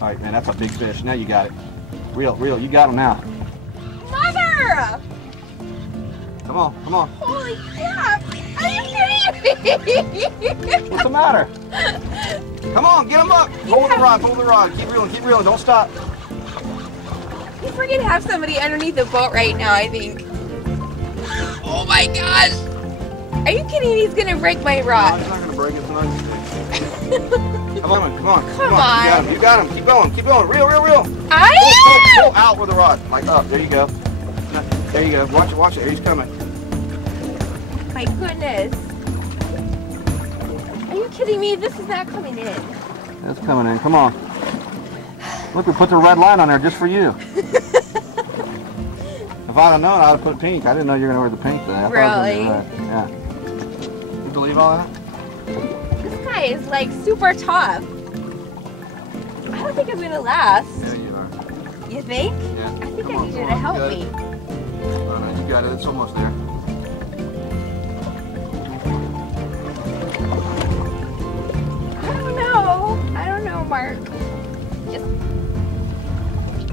All right, man, that's a big fish. Now you got it. Reel, you got him now. Mother! Come on, come on. Holy crap! Are you kidding me? What's the matter? Come on, get him up. Hold the rod, hold the rod. Keep reeling, don't stop. You freaking have somebody underneath the boat right now, I think. Oh my gosh! Are you kidding me? He's gonna break my No, rod. he's not gonna break it. It's a nice fish. Come on. Come on. You got him. Keep going. Reel. I Pull out with the rod. Like up. There you go. There you go. Watch it. Here he's coming. My goodness. Are you kidding me? This is not coming in. It's coming in. Come on. Look, we put the red line on there just for you. If I'd have known, I'd have put pink. I didn't know you were going to wear the pink today. Really? Yeah. You believe all that? This guy is like super tough. I don't think I'm going to last. Yeah, you are. You think? Yeah. I think I need you to help me. Oh, no, you got it. It's almost there. I don't know, Mark.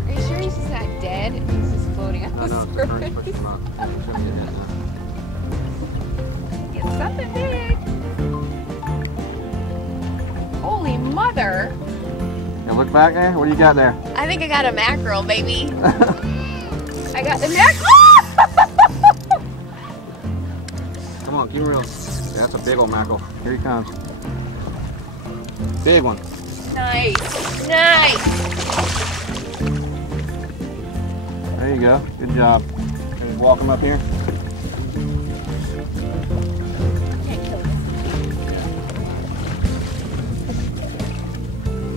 Are you sure he's just not dead? He's just floating on the surface. Get something big. Holy mother. Yeah, look back there. What do you got there? I think I got a mackerel, baby. I got the mackerel. Come on, keep it real. That's a big old mackerel. Here he comes. Big one. Nice. There you go. Good job. Can you walk him up here?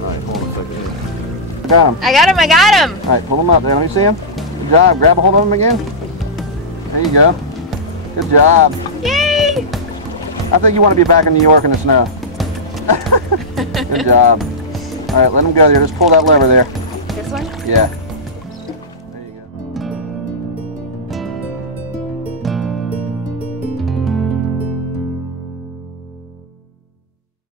Alright, hold on a second here. Got him. I got him. Alright, pull him up there. Let me see him. Good job. Grab a hold of him again. There you go. Good job. Yay! I think you want to be back in New York in the snow. Good job. Alright, let him go there. Just pull that lever there. This one? Yeah.